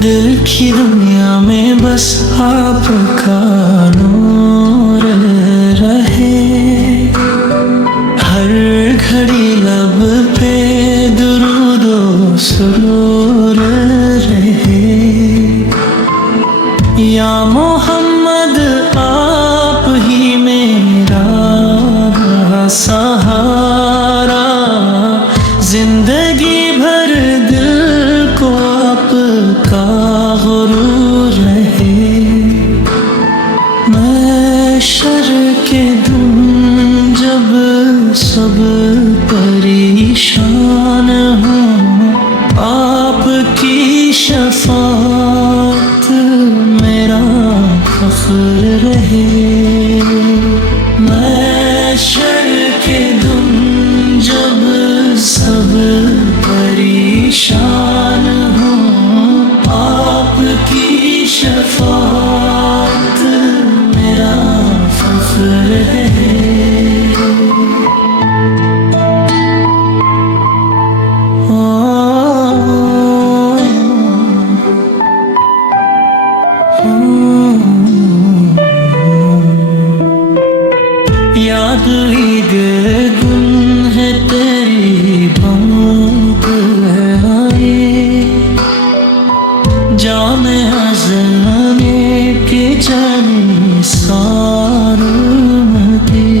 दिल की दुनिया में बस आपका नूर रहे, हर घड़ी लब पे दुरूदो सुरूर रहे। या मोहम्मद आप ही मेरा सहारा, जिंदगी भर दिल को आपका गुरूर रहे। महशर के दिन जब सब परेशान हों, आपकी शफाअत मेरा फख्र रहे। महशर के दिन जब सब परेशान हों, आपकी शफाअत मेरा फख्र रहे। याद ईद गुन है तेरी बात आए, जामे हज़ने के जाने सार मदे।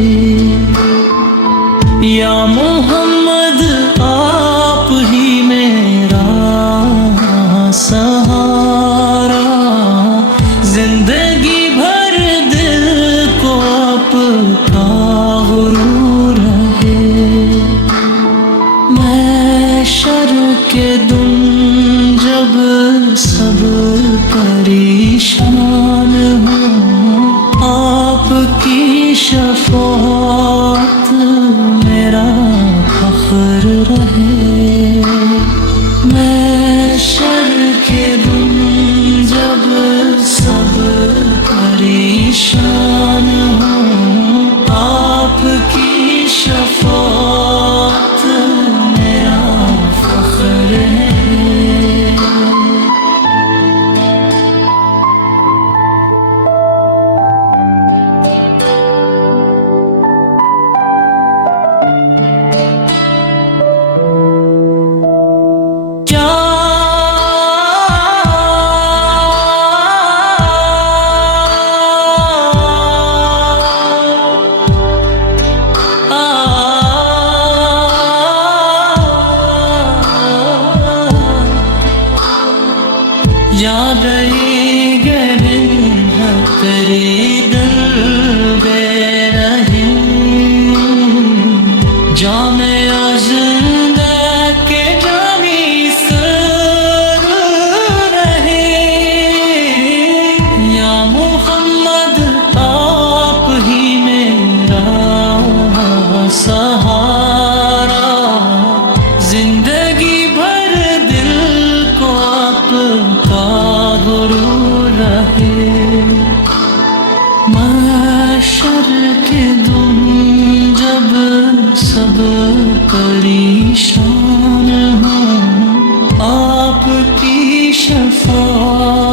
या मोहम्मद आप ही मेरा सहारा, जिंदगी भर दिल को आपका गुरूर रहे। महशर के दिन जब सब परेशान हों, आपकी शफाअत मेरा फख्र रहे। महशर के दिन जब सब परेशान हों, आपकी शफाअत मेरा फख्र रहे। याद तेरे दिल बेरही, जामे अज़िंदा के जानी सर रहे। या मोहम्मद आप ही मेरा सहारा, जिंदगी भर दिल को आपका गुरूर रहे। महशर के दिन जब सब परेशान हों, आपकी शफाअत